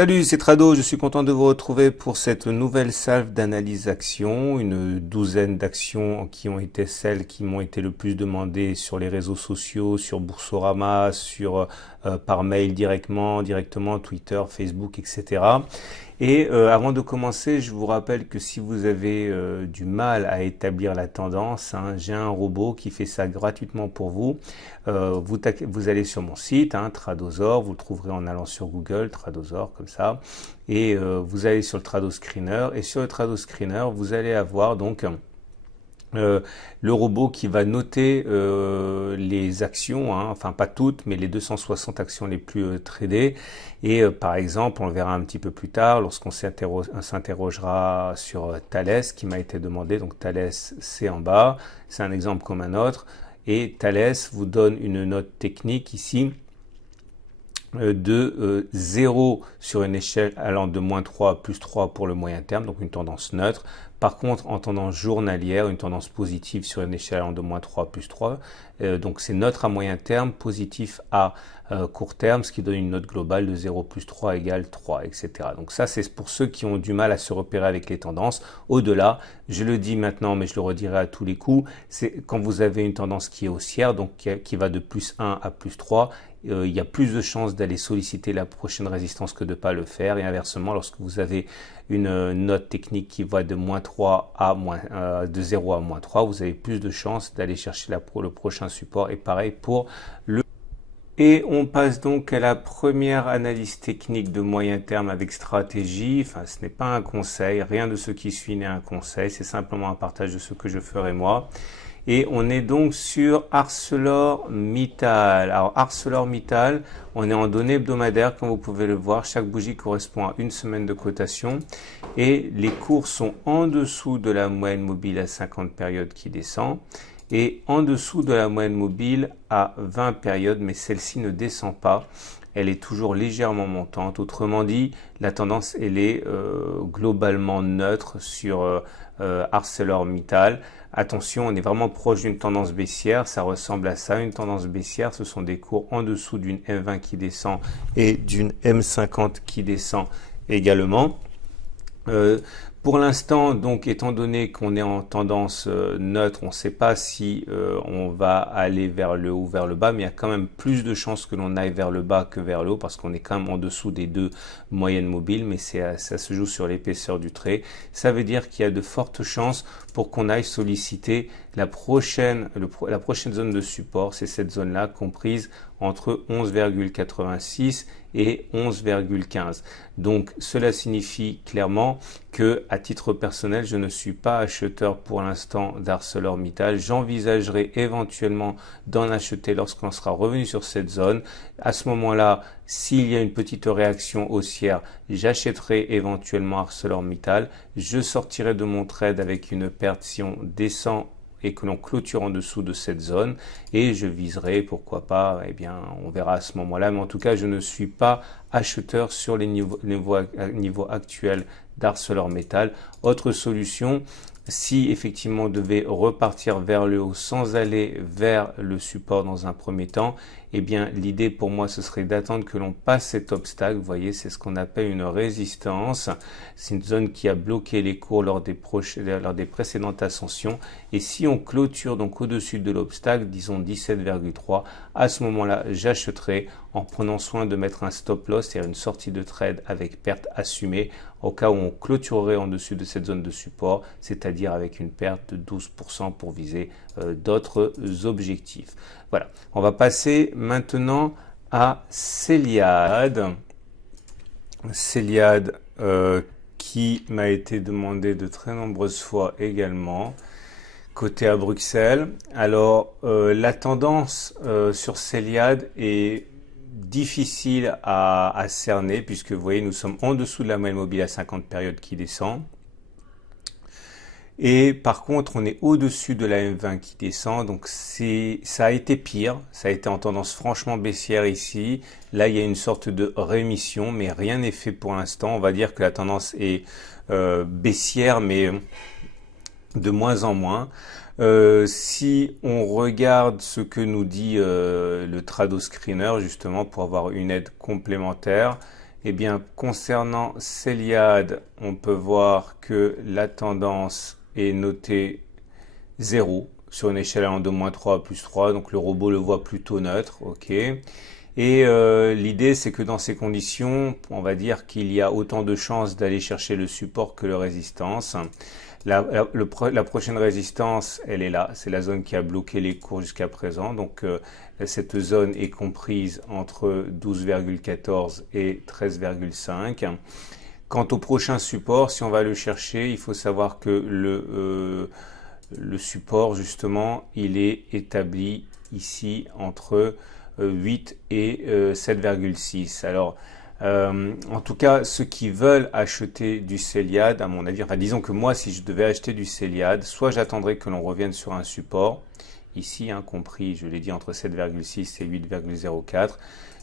Salut, c'est Trado, je suis content de vous retrouver pour cette nouvelle salve d'analyse actions, une douzaine d'actions qui ont été celles qui m'ont été le plus demandées sur les réseaux sociaux, sur Boursorama, par mail directement, Twitter, Facebook, etc. Et avant de commencer, je vous rappelle que si vous avez du mal à établir la tendance, hein, j'ai un robot qui fait ça gratuitement pour vous. Vous allez sur mon site, hein, Tradosaur, vous le trouverez en allant sur Google, Tradosaur, comme ça. Et vous allez sur le Trado Screener. Et sur le Trado Screener, vous allez avoir donc le robot qui va noter les actions, hein, enfin pas toutes, mais les 260 actions les plus tradées. Et par exemple, on le verra un petit peu plus tard, lorsqu'on s'interrogera sur Thales, qui m'a été demandé. Donc Thales, c'est en bas, c'est un exemple comme un autre. Et Thales vous donne une note technique ici de 0 sur une échelle allant de -3 à +3 pour le moyen terme, donc une tendance neutre. Par contre, en tendance journalière, une tendance positive sur une échelle allant de -3 à +3. Donc c'est neutre à moyen terme, positif à court terme, ce qui donne une note globale de 0 + 3 égale 3, etc. Donc ça, c'est pour ceux qui ont du mal à se repérer avec les tendances. Au-delà, je le dis maintenant, mais je le redirai à tous les coups, c'est quand vous avez une tendance qui est haussière, donc qui va de +1 à +3, il y a plus de chances d'aller solliciter la prochaine résistance que de ne pas le faire. Et inversement, lorsque vous avez une note technique qui va de -3 à de 0 à -3, vous avez plus de chances d'aller chercher le prochain support. Et pareil pour le... Et on passe donc à la première analyse technique de moyen terme avec stratégie. Enfin, ce n'est pas un conseil, rien de ce qui suit n'est un conseil, c'est simplement un partage de ce que je ferai moi. Et on est donc sur ArcelorMittal. Alors ArcelorMittal, on est en données hebdomadaires, comme vous pouvez le voir. Chaque bougie correspond à une semaine de cotation. Et les cours sont en dessous de la moyenne mobile à 50 périodes qui descend. Et en dessous de la moyenne mobile à 20 périodes, mais celle-ci ne descend pas. Elle est toujours légèrement montante. Autrement dit, la tendance, elle est globalement neutre sur ArcelorMittal. Attention, on est vraiment proche d'une tendance baissière. Ça ressemble à ça, une tendance baissière. Ce sont des cours en dessous d'une M20 qui descend et d'une M50 qui descend également. Pour l'instant, donc, étant donné qu'on est en tendance neutre, on ne sait pas si on va aller vers le haut ou vers le bas, mais il y a quand même plus de chances que l'on aille vers le bas que vers le haut, parce qu'on est quand même en dessous des deux moyennes mobiles, mais ça se joue sur l'épaisseur du trait. Ça veut dire qu'il y a de fortes chances pour qu'on aille solliciter la prochaine zone de support, c'est cette zone-là comprise entre 11,86 et 11,15. Donc cela signifie clairement que, à titre personnel, je ne suis pas acheteur pour l'instant d'ArcelorMittal. J'envisagerai éventuellement d'en acheter lorsqu'on sera revenu sur cette zone. À ce moment-là, s'il y a une petite réaction haussière, j'achèterai éventuellement ArcelorMittal. Je sortirai de mon trade avec une perte si on descend et que l'on clôture en dessous de cette zone, et je viserai, pourquoi pas, eh bien, on verra à ce moment-là, mais en tout cas, je ne suis pas acheteur sur les niveaux actuels d'ArcelorMittal. Autre solution, si effectivement on devait repartir vers le haut sans aller vers le support dans un premier temps, eh bien l'idée pour moi ce serait d'attendre que l'on passe cet obstacle. Vous voyez, c'est ce qu'on appelle une résistance. C'est une zone qui a bloqué les cours lors des précédentes ascensions. Et si on clôture donc au-dessus de l'obstacle, disons 17,3, à ce moment-là, j'achèterai en prenant soin de mettre un stop loss, c'est-à-dire une sortie de trade avec perte assumée, au cas où on clôturerait en dessus de cette zone de support, c'est-à-dire avec une perte de 12% pour viser d'autres objectifs. Voilà, on va passer maintenant à Celiad. Celiad qui m'a été demandé de très nombreuses fois également, côté à Bruxelles. Alors, la tendance sur Celiad est difficile à cerner, puisque vous voyez, nous sommes en dessous de la moyenne mobile à 50 périodes qui descend. Et par contre, on est au-dessus de la M20 qui descend, donc ça a été pire, ça a été en tendance franchement baissière ici. Là, il y a une sorte de rémission, mais rien n'est fait pour l'instant. On va dire que la tendance est baissière, mais de moins en moins. Si on regarde ce que nous dit le Trado Screener, justement, pour avoir une aide complémentaire, Eh bien, concernant Celiad, on peut voir que la tendance est notée 0 sur une échelle allant de -3 à +3, donc le robot le voit plutôt neutre, ok. Et l'idée, c'est que dans ces conditions, on va dire qu'il y a autant de chances d'aller chercher le support que le résistance. La prochaine résistance, elle est là, c'est la zone qui a bloqué les cours jusqu'à présent. Donc cette zone est comprise entre 12,14 et 13,5. Quant au prochain support, si on va le chercher, il faut savoir que le support, justement, il est établi ici entre 8 et 7,6. Alors, en tout cas, ceux qui veulent acheter du Celiad, à mon avis, enfin disons que moi, si je devais acheter du Celiad, soit j'attendrais que l'on revienne sur un support, ici, hein, compris, je l'ai dit, entre 7,6 et 8,04.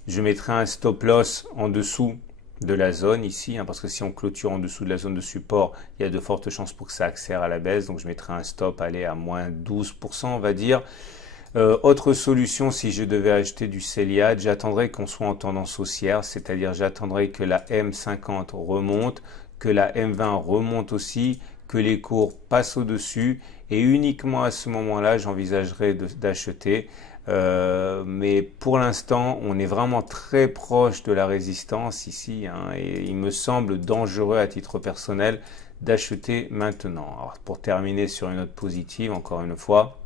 Je mettrai un stop loss en dessous de la zone ici, hein, parce que si on clôture en dessous de la zone de support, il y a de fortes chances pour que ça accélère à la baisse, donc je mettrai un stop, aller à moins 12%, on va dire. Autre solution, si je devais acheter du Celiad, j'attendrai qu'on soit en tendance haussière, c'est-à-dire j'attendrai que la M50 remonte, que la M20 remonte aussi, que les cours passent au-dessus, et uniquement à ce moment-là, j'envisagerai d'acheter. Mais pour l'instant, on est vraiment très proche de la résistance ici, hein, et il me semble dangereux à titre personnel d'acheter maintenant. Alors, pour terminer sur une note positive, encore une fois,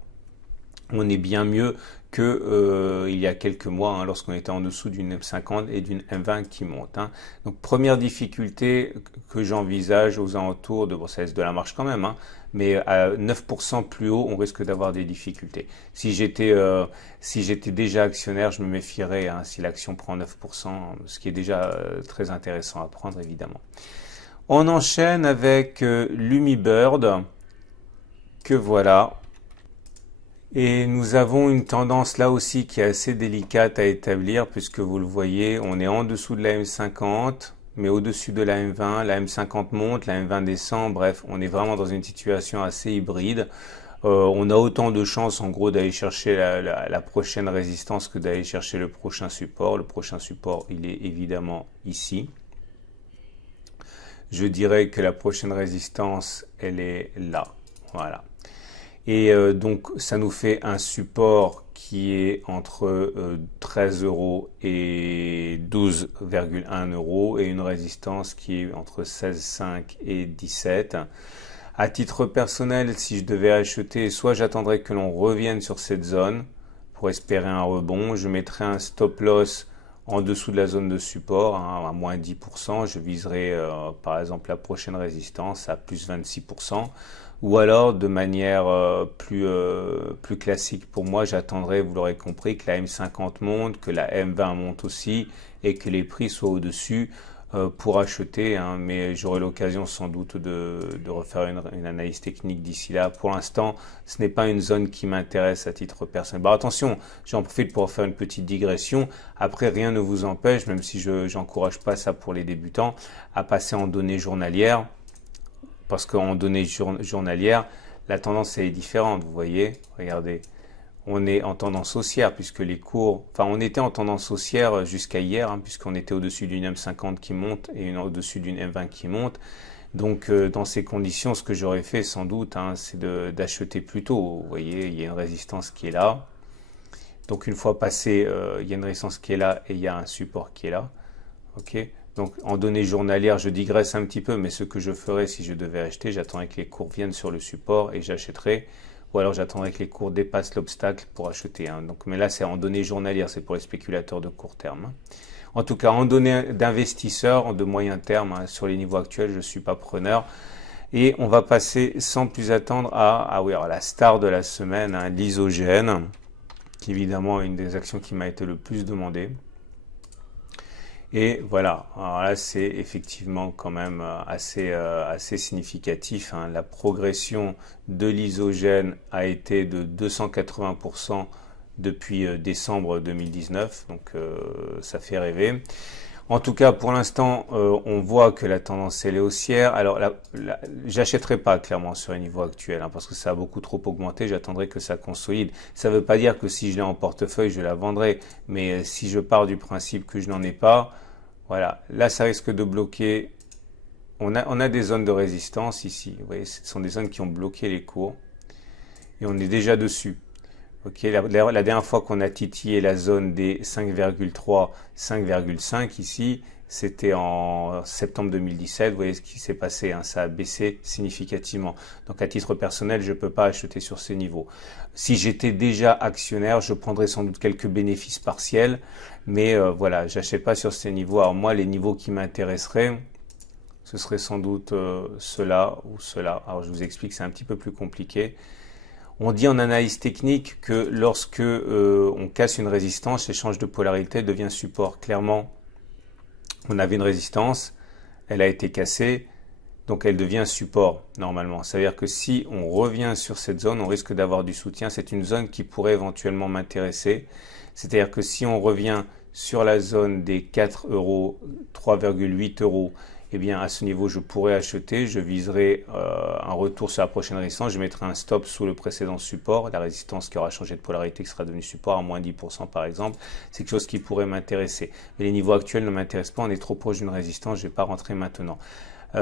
on est bien mieux que il y a quelques mois, hein, lorsqu'on était en dessous d'une M50 et d'une M20 qui monte. Hein. Donc première difficulté que j'envisage aux alentours de, bon, ça laisse de la marge quand même, hein, mais à 9% plus haut, on risque d'avoir des difficultés. Si j'étais déjà actionnaire, je me méfierais, hein, si l'action prend 9%, ce qui est déjà très intéressant à prendre évidemment. On enchaîne avec Lumibird, que voilà. Et nous avons une tendance là aussi qui est assez délicate à établir, puisque vous le voyez, on est en dessous de la M50, mais au-dessus de la M20, la M50 monte, la M20 descend, bref, on est vraiment dans une situation assez hybride. On a autant de chances en gros d'aller chercher la prochaine résistance que d'aller chercher le prochain support. Le prochain support, il est évidemment ici. Je dirais que la prochaine résistance, elle est là. Voilà. Et donc ça nous fait un support qui est entre 13 euros et 12,1 euros et une résistance qui est entre 16,5 et 17. À titre personnel, si je devais acheter, soit j'attendrais que l'on revienne sur cette zone pour espérer un rebond, je mettrais un stop loss en dessous de la zone de support, hein, à moins 10%, je viserai par exemple la prochaine résistance à plus 26%. Ou alors, de manière plus classique pour moi, j'attendrai, vous l'aurez compris, que la M50 monte, que la M20 monte aussi et que les prix soient au-dessus pour acheter. Hein, mais j'aurai l'occasion sans doute de refaire une analyse technique d'ici là. Pour l'instant, ce n'est pas une zone qui m'intéresse à titre personnel. Bon, attention, j'en profite pour faire une petite digression. Après, rien ne vous empêche, même si je n'encourage pas ça pour les débutants, à passer en données journalières. Parce qu'en données journalières, la tendance est différente, vous voyez, regardez, on est en tendance haussière puisque les cours, enfin on était en tendance haussière jusqu'à hier, hein, puisqu'on était au-dessus d'une M50 qui monte et au-dessus d'une M20 qui monte. Donc dans ces conditions, ce que j'aurais fait sans doute, hein, c'est d'acheter plus tôt. Vous voyez, il y a une résistance qui est là. Donc une fois passé, il y a une résistance qui est là et il y a un support qui est là. Ok. Donc en données journalières, je digresse un petit peu, mais ce que je ferais si je devais acheter, j'attendrais que les cours viennent sur le support et j'achèterais, ou alors j'attendrais que les cours dépassent l'obstacle pour acheter. Hein. Donc, mais là, c'est en données journalières, c'est pour les spéculateurs de court terme. Hein. En tout cas, en données d'investisseurs de moyen terme, hein, sur les niveaux actuels, je ne suis pas preneur. Et on va passer sans plus attendre à la star de la semaine, hein, l'Isogène, qui évidemment est une des actions qui m'a été le plus demandée. Et voilà, alors là c'est effectivement quand même assez significatif. Hein. La progression de l'Isogène a été de 280% depuis décembre 2019, donc ça fait rêver. En tout cas, pour l'instant, on voit que la tendance elle est haussière. Alors, j'achèterai pas clairement sur les niveaux actuels, hein, parce que ça a beaucoup trop augmenté. J'attendrai que ça consolide. Ça ne veut pas dire que si je l'ai en portefeuille, je la vendrai. Mais si je pars du principe que je n'en ai pas, Voilà, là ça risque de bloquer. On a des zones de résistance ici. Vous voyez, ce sont des zones qui ont bloqué les cours. Et on est déjà dessus. Ok, la dernière fois qu'on a titillé la zone des 5,3, 5,5 ici, c'était en septembre 2017. Vous voyez ce qui s'est passé, hein, ça a baissé significativement. Donc à titre personnel, je ne peux pas acheter sur ces niveaux. Si j'étais déjà actionnaire, je prendrais sans doute quelques bénéfices partiels. Mais voilà, j'achète pas sur ces niveaux. Alors moi, les niveaux qui m'intéresseraient, ce serait sans doute cela ou cela. Alors je vous explique, c'est un petit peu plus compliqué. On dit en analyse technique que lorsque on casse une résistance, l'échange de polarité devient support. Clairement, on avait une résistance, elle a été cassée, donc elle devient support normalement. C'est-à-dire que si on revient sur cette zone, on risque d'avoir du soutien. C'est une zone qui pourrait éventuellement m'intéresser. C'est-à-dire que si on revient sur la zone des 4 euros, 3,8 euros, eh bien à ce niveau je pourrais acheter, je viserai un retour sur la prochaine résistance, je mettrai un stop sous le précédent support, la résistance qui aura changé de polarité qui sera devenue support à moins 10% par exemple, c'est quelque chose qui pourrait m'intéresser. Mais les niveaux actuels ne m'intéressent pas, on est trop proche d'une résistance, je ne vais pas rentrer maintenant. Encore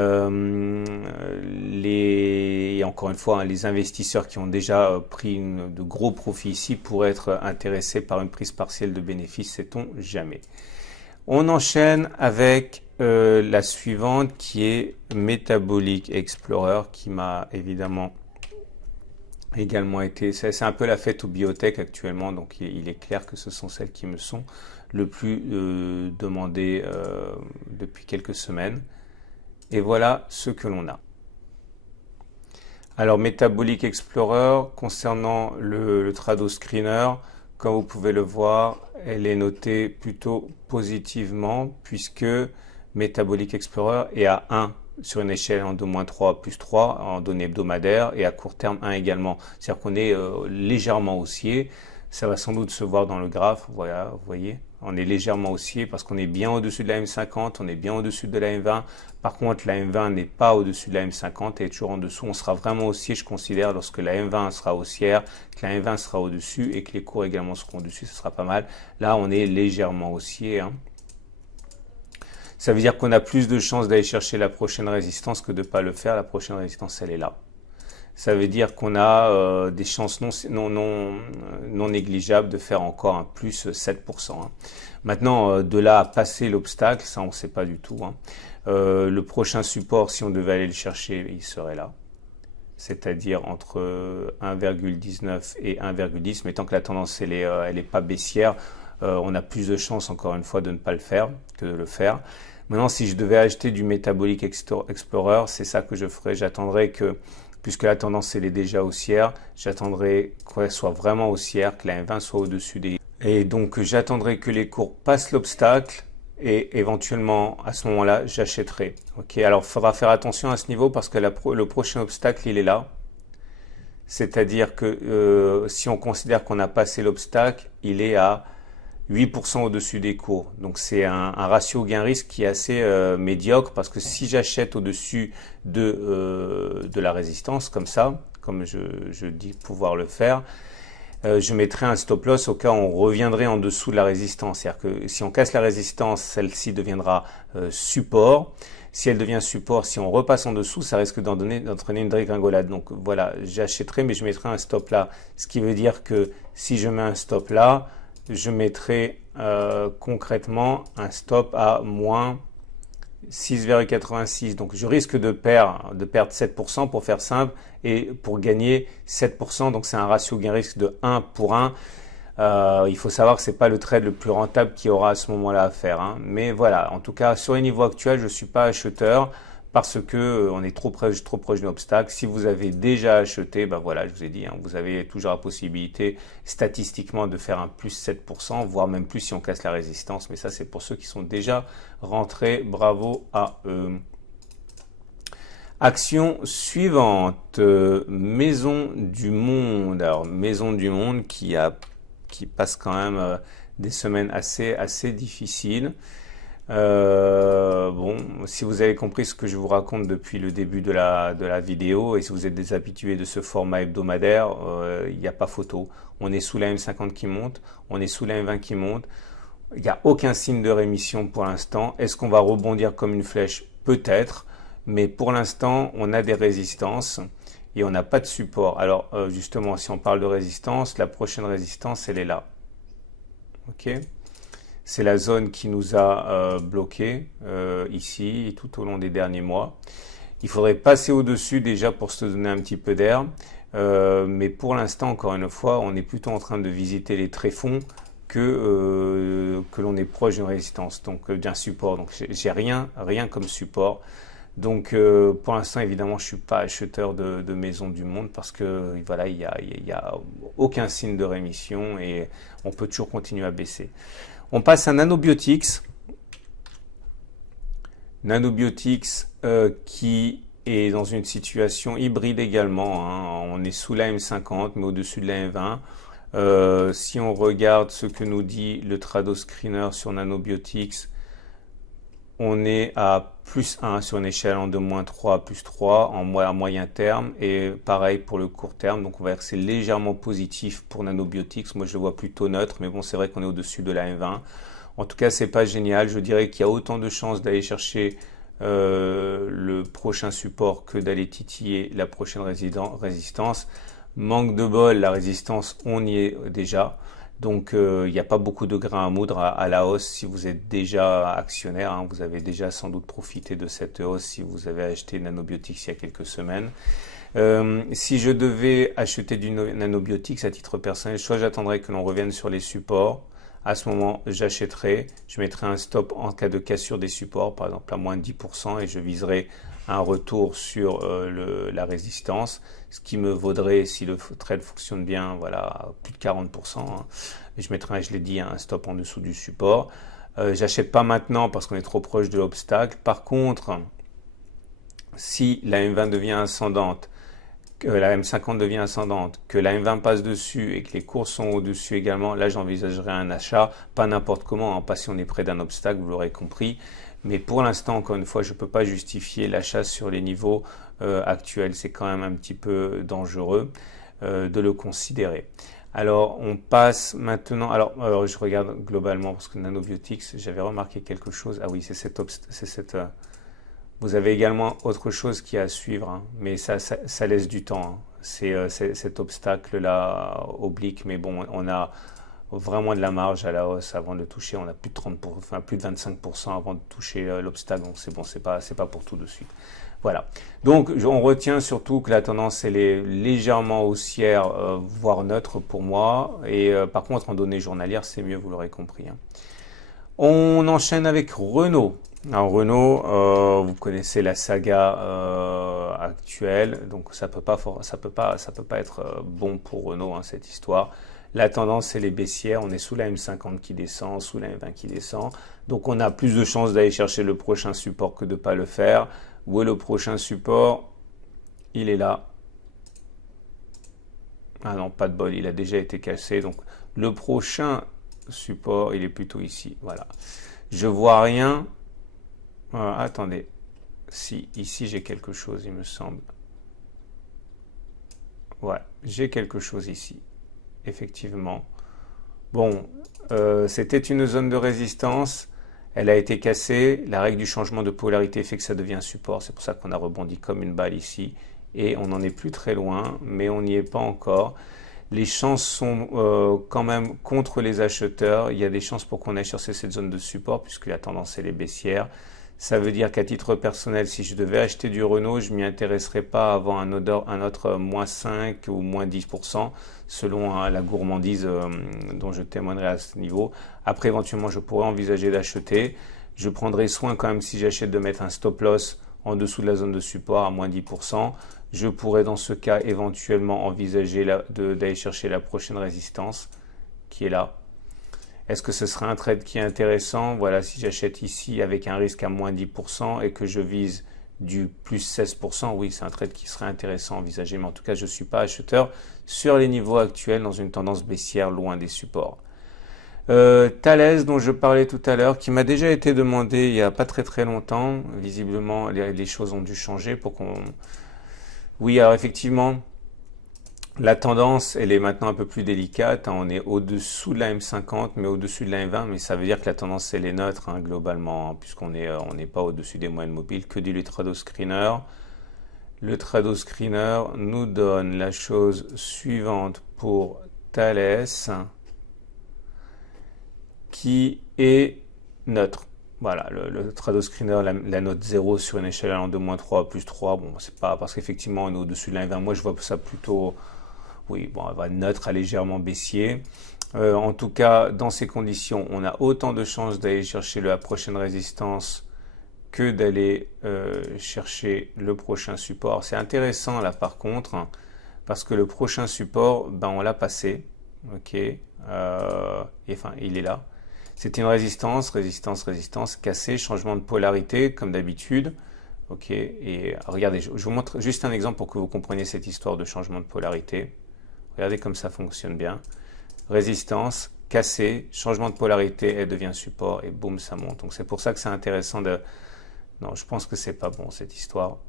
une fois, hein, les investisseurs qui ont déjà pris de gros profits ici pourraient être intéressés par une prise partielle de bénéfices, sait-on jamais. On enchaîne avec la suivante qui est Metabolic Explorer qui m'a évidemment également été, c'est un peu la fête aux biotech actuellement, donc il est clair que ce sont celles qui me sont le plus demandées depuis quelques semaines. Et voilà ce que l'on a. Alors Metabolic Explorer, concernant le Trado Screener, comme vous pouvez le voir, elle est notée plutôt positivement puisque Metabolic Explorer est à 1 sur une échelle en 2-3 plus 3 en données hebdomadaires et à court terme 1 également. C'est-à-dire qu'on est légèrement haussier. Ça va sans doute se voir dans le graphe. Voilà, vous voyez, on est légèrement haussier parce qu'on est bien au-dessus de la M50, on est bien au-dessus de la M20. Par contre, la M20 n'est pas au-dessus de la M50 et est toujours en dessous. On sera vraiment haussier, je considère, lorsque la M20 sera haussière, que la M20 sera au-dessus et que les cours également seront au-dessus. Ce sera pas mal. Là, on est légèrement haussier, hein. Ça veut dire qu'on a plus de chances d'aller chercher la prochaine résistance que de ne pas le faire. La prochaine résistance, elle est là. Ça veut dire qu'on a des chances non négligeables de faire encore un plus 7%. Hein. Maintenant, de là à passer l'obstacle, ça on ne sait pas du tout. Hein. Le prochain support, si on devait aller le chercher, il serait là. C'est-à-dire entre 1,19 et 1,10. Mais tant que la tendance elle est pas baissière, on a plus de chances encore une fois de ne pas le faire que de le faire. Maintenant, si je devais acheter du Metabolic Explorer, c'est ça que je ferais. J'attendrai que, puisque la tendance elle est déjà haussière, j'attendrai qu'elle soit vraiment haussière, que la M20 soit au-dessus des... Et donc j'attendrai que les cours passent l'obstacle et éventuellement à ce moment-là j'achèterai. Ok, alors il faudra faire attention à ce niveau parce que le prochain obstacle il est là. C'est-à-dire que si on considère qu'on a passé l'obstacle, il est à 8% au-dessus des cours. Donc c'est un ratio gain-risque qui est assez médiocre parce que si j'achète au-dessus de la résistance comme ça, comme je dis pouvoir le faire, je mettrai un stop loss au cas où on reviendrait en dessous de la résistance. C'est-à-dire que si on casse la résistance, celle-ci deviendra support. Si elle devient support, si on repasse en dessous, ça risque d'entraîner une dégringolade. Donc voilà, j'achèterai mais je mettrai un stop là. Ce qui veut dire que si je mets un stop là, je mettrai concrètement un stop à moins 6,86. Donc je risque de perdre 7% pour faire simple et pour gagner 7%. Donc c'est un ratio gain-risque de 1 pour 1. Il faut savoir que ce n'est pas le trade le plus rentable qu'il y aura à ce moment-là à faire. Hein. Mais voilà, en tout cas sur les niveaux actuels, je ne suis pas acheteur parce que on est trop proche d'un obstacle. Si vous avez déjà acheté, ben voilà, je vous ai dit, hein, vous avez toujours la possibilité statistiquement de faire un plus 7%, voire même plus si on casse la résistance. Mais ça, c'est pour ceux qui sont déjà rentrés. Bravo à eux. Action suivante, Maison du Monde. Alors, Maison du Monde qui passe quand même des semaines assez difficiles. Bon, si vous avez compris ce que je vous raconte depuis le début de la vidéo et si vous êtes des habitués de ce format hebdomadaire, il n'y a pas photo. On est sous la M50 qui monte, on est sous la M20 qui monte, Il n'y a aucun signe de rémission pour l'instant. Est-ce qu'on va rebondir comme une flèche? Peut-être, mais pour l'instant, on a des résistances et on n'a pas de support. Alors, justement, si on parle de résistance, la prochaine résistance, elle est là. Ok? C'est la zone qui nous a bloqué ici tout au long des derniers mois. Il faudrait passer au-dessus déjà pour se donner un petit peu d'air. Mais pour l'instant, encore une fois, on est plutôt en train de visiter les tréfonds que l'on est proche d'une résistance, donc d'un support. Donc j'ai rien comme support. Donc pour l'instant, évidemment, je suis pas acheteur de maison du monde parce que voilà, il y a aucun signe de rémission et on peut toujours continuer à baisser. On passe à Nanobiotics. Nanobiotics qui est dans une situation hybride également, hein. On est sous la M50 mais au-dessus de la M20. Si on regarde ce que nous dit le Trado Screener sur Nanobiotics, on est à plus 1 sur une échelle de moins 3 à plus 3 à moyen terme et pareil pour le court terme. Donc on va dire que c'est légèrement positif pour Nanobiotics. Moi je le vois plutôt neutre, mais bon, c'est vrai qu'on est au-dessus de la M20. En tout cas, c'est pas génial. Je dirais qu'il y a autant de chances d'aller chercher le prochain support que d'aller titiller la prochaine résistance. Manque de bol, la résistance, on y est déjà. Donc, il n'y a pas beaucoup de grains à moudre à la hausse si vous êtes déjà actionnaire, hein. Vous avez déjà sans doute profité de cette hausse si vous avez acheté Nanobiotics il y a quelques semaines. Si je devais acheter du Nanobiotics à titre personnel, soit j'attendrais que l'on revienne sur les supports. À ce moment, j'achèterai, je mettrai un stop en cas de cassure des supports, par exemple à moins de 10%, et je viserai un retour sur la résistance, ce qui me vaudrait, si le trade fonctionne bien, voilà, plus de 40%. Hein. Et je mettrai, je l'ai dit, un stop en dessous du support. J'achète pas maintenant parce qu'on est trop proche de l'obstacle. Par contre, si la M20 devient ascendante, que la M50 devient ascendante, que la M20 passe dessus et que les cours sont au-dessus également, là j'envisagerai un achat, pas n'importe comment, hein, pas si on est près d'un obstacle, vous l'aurez compris. Mais pour l'instant, encore une fois, je ne peux pas justifier l'achat sur les niveaux actuels. C'est quand même un petit peu dangereux de le considérer. Alors, on passe maintenant... Alors, je regarde globalement, parce que Nanobiotics, j'avais remarqué quelque chose. Ah oui, c'est cette vous avez également autre chose qui est à suivre, hein, mais ça laisse du temps. Hein. C'est cet obstacle-là oblique, mais bon, on a vraiment de la marge à la hausse avant de toucher. On a plus de 30%, enfin plus de 25% avant de toucher l'obstacle, donc c'est bon, c'est pas pour tout de suite. Voilà. Donc on retient surtout que la tendance elle est légèrement haussière, voire neutre pour moi. Et par contre en données journalières, c'est mieux, vous l'aurez compris. Hein. On enchaîne avec Renault. Alors Renault, vous connaissez la saga actuelle, donc ça peut pas être bon pour Renault, hein, cette histoire. La tendance c'est les baissières, on est sous la M50 qui descend, sous la M20 qui descend, donc on a plus de chances d'aller chercher le prochain support que de ne pas le faire. Où est le prochain support? Il est là. Ah non, pas de bol, il a déjà été cassé, donc le prochain support il est plutôt ici, voilà. Je vois rien. Attendez, si ici j'ai quelque chose, il me semble. Ouais, j'ai quelque chose ici, effectivement. Bon, c'était une zone de résistance, elle a été cassée. La règle du changement de polarité fait que ça devient un support. C'est pour ça qu'on a rebondi comme une balle ici. Et on n'en est plus très loin, mais on n'y est pas encore. Les chances sont quand même contre les acheteurs. Il y a des chances pour qu'on aille chercher cette zone de support puisque la tendance elle est baissière. Ça veut dire qu'à titre personnel, si je devais acheter du Renault, je ne m'y intéresserais pas avant un autre moins 5 ou moins 10% selon la gourmandise dont je témoignerai à ce niveau. Après, éventuellement, je pourrais envisager d'acheter. Je prendrai soin quand même si j'achète de mettre un stop loss en dessous de la zone de support à moins 10%. Je pourrais dans ce cas éventuellement envisager d'aller chercher la prochaine résistance qui est là. Est-ce que ce sera un trade qui est intéressant? Voilà, si j'achète ici avec un risque à moins 10% et que je vise du plus 16%, oui, c'est un trade qui serait intéressant à envisager. Mais en tout cas, je ne suis pas acheteur sur les niveaux actuels dans une tendance baissière loin des supports. Thales, dont je parlais tout à l'heure, qui m'a déjà été demandé il n'y a pas très longtemps. Visiblement, les choses ont dû changer pour qu'on... Oui, alors effectivement... La tendance, elle est maintenant un peu plus délicate, hein. On est au-dessous de la M50, mais au-dessus de la M20, mais ça veut dire que la tendance, elle est neutre, hein, globalement, hein, puisqu'on est, on n'est pas au-dessus des moyennes mobiles. Que dit le Trado Screener? Le Trado Screener nous donne la chose suivante pour Thales, qui est neutre. Voilà, le Trado Screener, la note 0 sur une échelle allant de -3 à +3, bon, c'est pas parce qu'effectivement on est au-dessus de la M20. Moi, je vois ça plutôt, oui, bon, elle va être neutre à légèrement baissier. En tout cas, dans ces conditions, on a autant de chances d'aller chercher la prochaine résistance que d'aller chercher le prochain support. C'est intéressant là par contre, hein, parce que le prochain support, ben, on l'a passé. Ok, enfin, il est là. C'était une résistance, cassée, changement de polarité, comme d'habitude. Ok, et regardez, je vous montre juste un exemple pour que vous compreniez cette histoire de changement de polarité. Regardez comme ça fonctionne bien. Résistance, cassée, changement de polarité, elle devient support, et boum, ça monte. Donc c'est pour ça que c'est intéressant de... Non, je pense que c'est pas bon cette histoire.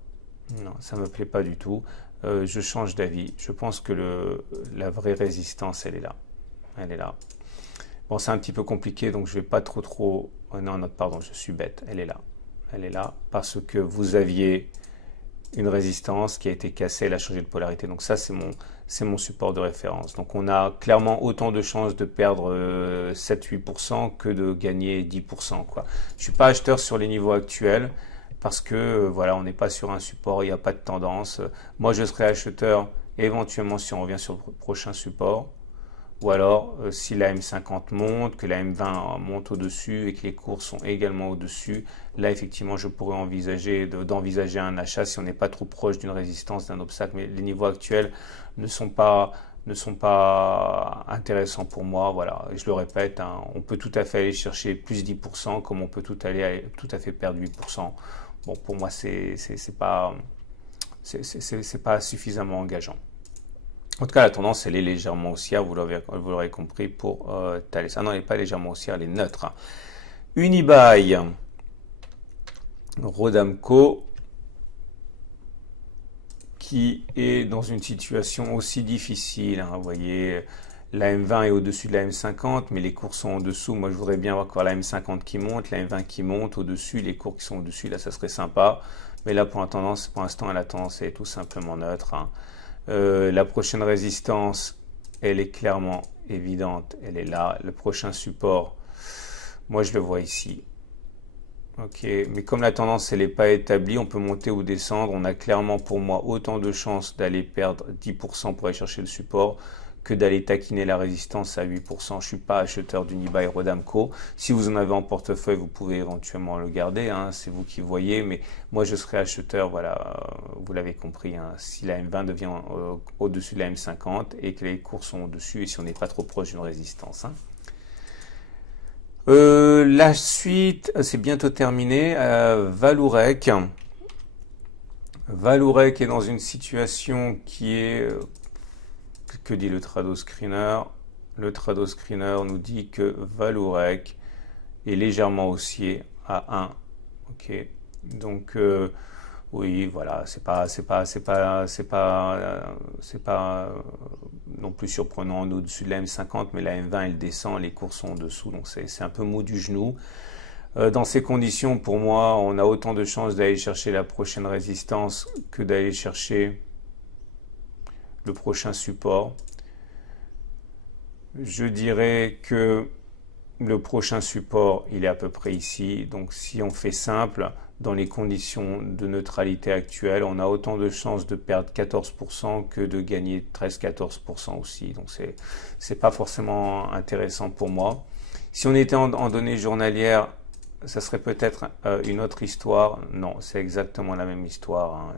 Non, ça me plaît pas du tout. Je change d'avis. Je pense que la vraie résistance, elle est là. Elle est là. Bon, c'est un petit peu compliqué, donc je vais pas trop... Oh, non, non, pardon, je suis bête. Elle est là. Elle est là parce que vous aviez une résistance qui a été cassée, elle a changé de polarité. Donc ça, c'est mon support de référence. Donc on a clairement autant de chances de perdre 7-8% que de gagner 10%, quoi. Je suis pas acheteur sur les niveaux actuels parce que voilà, on n'est pas sur un support, il n'y a pas de tendance. Moi, je serais acheteur éventuellement si on revient sur le prochain support. Ou alors, si la M50 monte, que la M20 monte au-dessus et que les cours sont également au-dessus, là, effectivement, je pourrais envisager d'envisager un achat si on n'est pas trop proche d'une résistance, d'un obstacle. Mais les niveaux actuels ne sont pas intéressants pour moi. Voilà, et je le répète, hein, on peut tout à fait aller chercher plus 10%, comme on peut tout à fait perdre 8%. Bon, pour moi, c'est pas suffisamment engageant. En tout cas, la tendance, elle est légèrement haussière, vous l'aurez compris, pour Thales. Ah non, elle n'est pas légèrement haussière, elle est neutre. Unibail, Rodamco, qui est dans une situation aussi difficile, hein. Vous voyez, la M20 est au-dessus de la M50, mais les cours sont en dessous. Moi, je voudrais bien voir la M50 qui monte, la M20 qui monte au-dessus, les cours qui sont au-dessus, là, ça serait sympa. Mais là, pour l'instant, la tendance est tout simplement neutre, hein. La prochaine résistance, elle est clairement évidente, elle est là. Le prochain support, moi je le vois ici. Ok, mais comme la tendance elle n'est pas établie, on peut monter ou descendre. On a clairement pour moi autant de chances d'aller perdre 10% pour aller chercher le support que d'aller taquiner la résistance à 8%. Je ne suis pas acheteur d'Unibail Rodamco. Si vous en avez en portefeuille, vous pouvez éventuellement le garder, hein, c'est vous qui voyez, mais moi je serai acheteur, voilà, vous l'avez compris, hein, si la M20 devient au-dessus de la M50 et que les cours sont au-dessus et si on n'est pas trop proche d'une résistance, hein. La suite, c'est bientôt terminé. Vallourec. Vallourec est dans une situation qui est... que dit le Trado Screener? Le Trado Screener nous dit que Vallourec est légèrement haussier à 1. Ok, donc oui, voilà, c'est pas non plus surprenant. On est au-dessus de la M50, mais la M20 elle descend, les cours sont en dessous, donc c'est un peu mou du genou. Dans ces conditions, pour moi, on a autant de chances d'aller chercher la prochaine résistance que d'aller chercher le prochain support. Je dirais que le prochain support, il est à peu près ici. Donc si on fait simple, dans les conditions de neutralité actuelles, on a autant de chances de perdre 14% que de gagner 13-14% aussi. Donc c'est pas forcément intéressant pour moi. Si on était en données journalières, ça serait peut-être une autre histoire. Non, c'est exactement la même histoire, hein.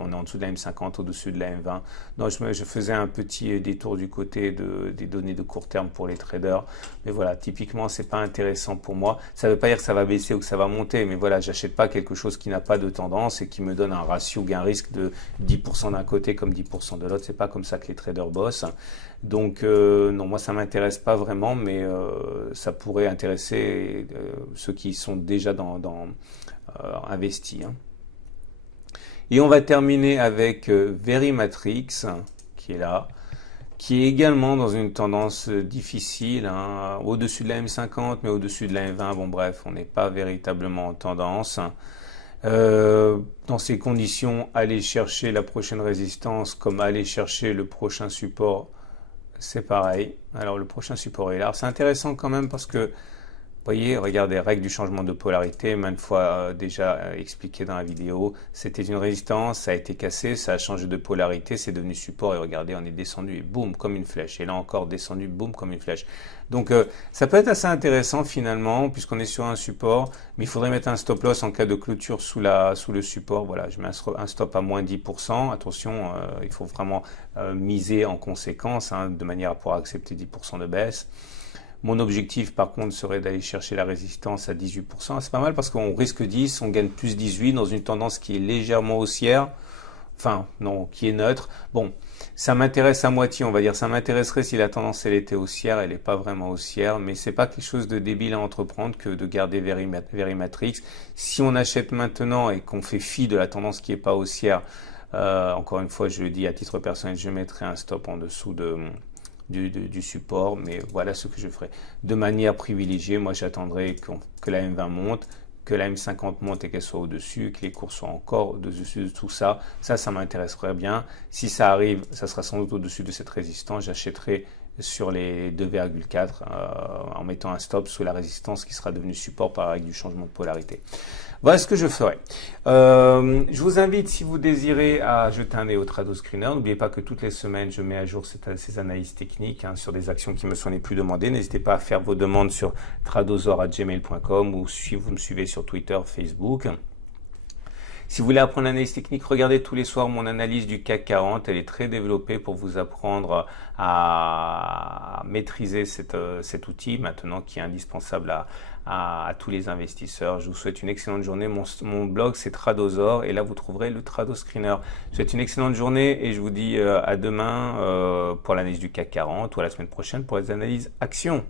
On est en dessous de la M50, au-dessus de la M20. Non, je faisais un petit détour du côté des données de court terme pour les traders. Mais voilà, typiquement, c'est pas intéressant pour moi. Ça ne veut pas dire que ça va baisser ou que ça va monter. Mais voilà, j'achète pas quelque chose qui n'a pas de tendance et qui me donne un ratio gain-risque de 10% d'un côté comme 10% de l'autre. C'est pas comme ça que les traders bossent. Donc non, moi ça m'intéresse pas vraiment, mais ça pourrait intéresser ceux qui sont déjà investis, hein. Et on va terminer avec Verimatrix, qui est là, qui est également dans une tendance difficile, hein, au-dessus de la M50, mais au-dessus de la M20. Bon bref, on n'est pas véritablement en tendance. Dans ces conditions, aller chercher la prochaine résistance comme aller chercher le prochain support, c'est pareil. Alors le prochain support est là. C'est intéressant quand même parce que, vous voyez, regardez, règle du changement de polarité, maintes fois déjà expliqué dans la vidéo. C'était une résistance, ça a été cassé, ça a changé de polarité, c'est devenu support et regardez, on est descendu et boum, comme une flèche. Et là encore, descendu, boum, comme une flèche. Donc ça peut être assez intéressant finalement, puisqu'on est sur un support, mais il faudrait mettre un stop loss en cas de clôture sous le support. Voilà, je mets un stop à moins 10%. Attention, il faut vraiment miser en conséquence, hein, de manière à pouvoir accepter 10% de baisse. Mon objectif, par contre, serait d'aller chercher la résistance à 18%. C'est pas mal parce qu'on risque 10, on gagne plus 18 dans une tendance qui est légèrement haussière. Enfin, non, qui est neutre. Bon, ça m'intéresse à moitié, on va dire. Ça m'intéresserait si la tendance, elle était haussière. Elle n'est pas vraiment haussière, mais c'est pas quelque chose de débile à entreprendre que de garder Verimatrix. Si on achète maintenant et qu'on fait fi de la tendance qui n'est pas haussière, encore une fois, je le dis à titre personnel, je mettrai un stop en dessous du support, mais voilà ce que je ferai. De manière privilégiée, moi j'attendrai que la M20 monte, que la M50 monte et qu'elle soit au-dessus, que les cours soient encore au-dessus de tout ça. Ça m'intéresserait bien. Si ça arrive, ça sera sans doute au-dessus de cette résistance. J'achèterai sur les 2,4 en mettant un stop sous la résistance qui sera devenue support par la règle du changement de polarité. Voilà ce que je ferai. Je vous invite, si vous désirez, à jeter un œil au TradoScreener. N'oubliez pas que toutes les semaines, je mets à jour ces analyses techniques, hein, sur des actions qui me sont les plus demandées. N'hésitez pas à faire vos demandes sur tradosor@gmail.com ou si vous me suivez sur Twitter, Facebook. Si vous voulez apprendre l'analyse technique, regardez tous les soirs mon analyse du CAC 40. Elle est très développée pour vous apprendre à maîtriser cet outil maintenant qui est indispensable à tous les investisseurs. Je vous souhaite une excellente journée. Mon blog, c'est Tradosor et là, vous trouverez le TradoScreener. Je vous souhaite une excellente journée et je vous dis à demain pour l'analyse du CAC 40 ou à la semaine prochaine pour les analyses actions.